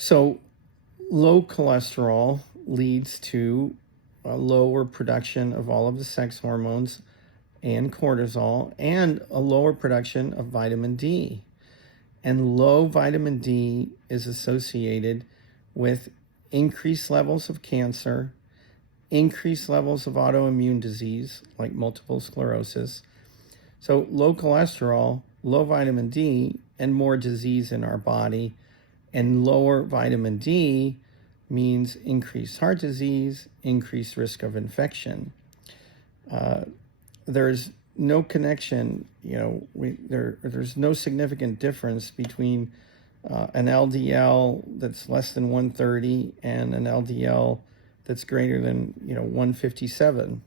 So low cholesterol leads to a lower production of all of the sex hormones and cortisol, and a lower production of vitamin D. And low vitamin D is associated with increased levels of cancer, increased levels of autoimmune disease like multiple sclerosis. So low cholesterol, low vitamin D, and more disease in our body. And lower vitamin D means increased heart disease, increased risk of infection. There's no connection, there's no significant difference between an LDL that's less than 130 and an LDL that's greater than 157.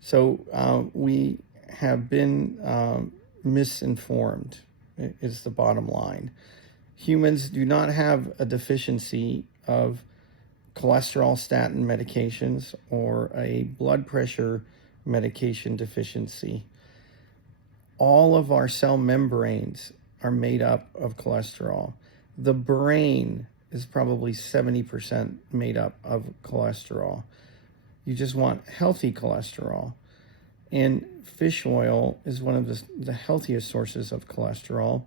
So we have been misinformed, is the bottom line. Humans do not have a deficiency of cholesterol statin medications or a blood pressure medication deficiency. All of our cell membranes are made up of cholesterol. The brain is probably 70% made up of cholesterol. You just want healthy cholesterol. And fish oil is one of the healthiest sources of cholesterol.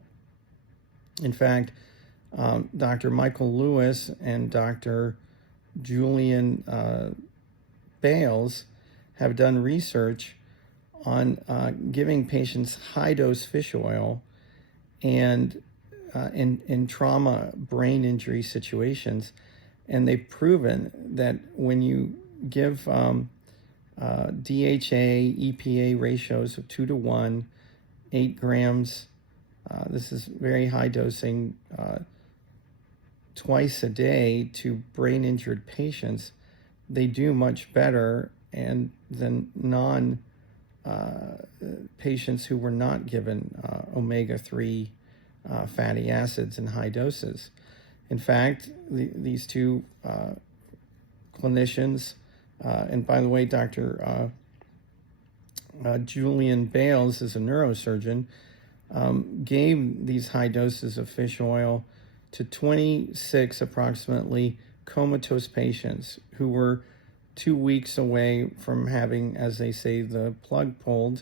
In fact, Dr. Michael Lewis and Dr. Julian Bales have done research on giving patients high-dose fish oil and in trauma brain injury situations. And they've proven that when you give DHA, EPA ratios of 2 to 1, 8 grams, this is very high dosing, twice a day to brain injured patients, they do much better and than patients who were not given omega-3 fatty acids in high doses. In fact, these two clinicians, and by the way, Dr. Julian Bales is a neurosurgeon, gave these high doses of fish oil to 26 approximately comatose patients who were 2 weeks away from having, as they say, the plug pulled,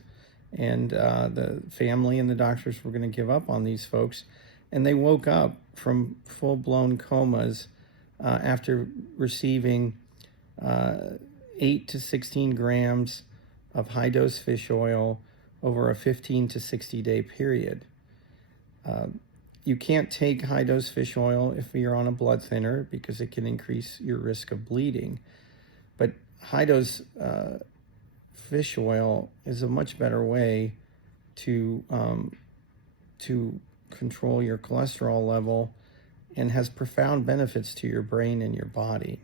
and the family and the doctors were going to give up on these folks. And they woke up from full-blown comas after receiving 8 to 16 grams of high-dose fish oil over a 15 to 60-day period. You can't take high-dose fish oil if you're on a blood thinner because it can increase your risk of bleeding. But high-dose fish oil is a much better way to control your cholesterol level and has profound benefits to your brain and your body.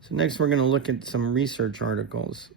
So next we're going to look at some research articles.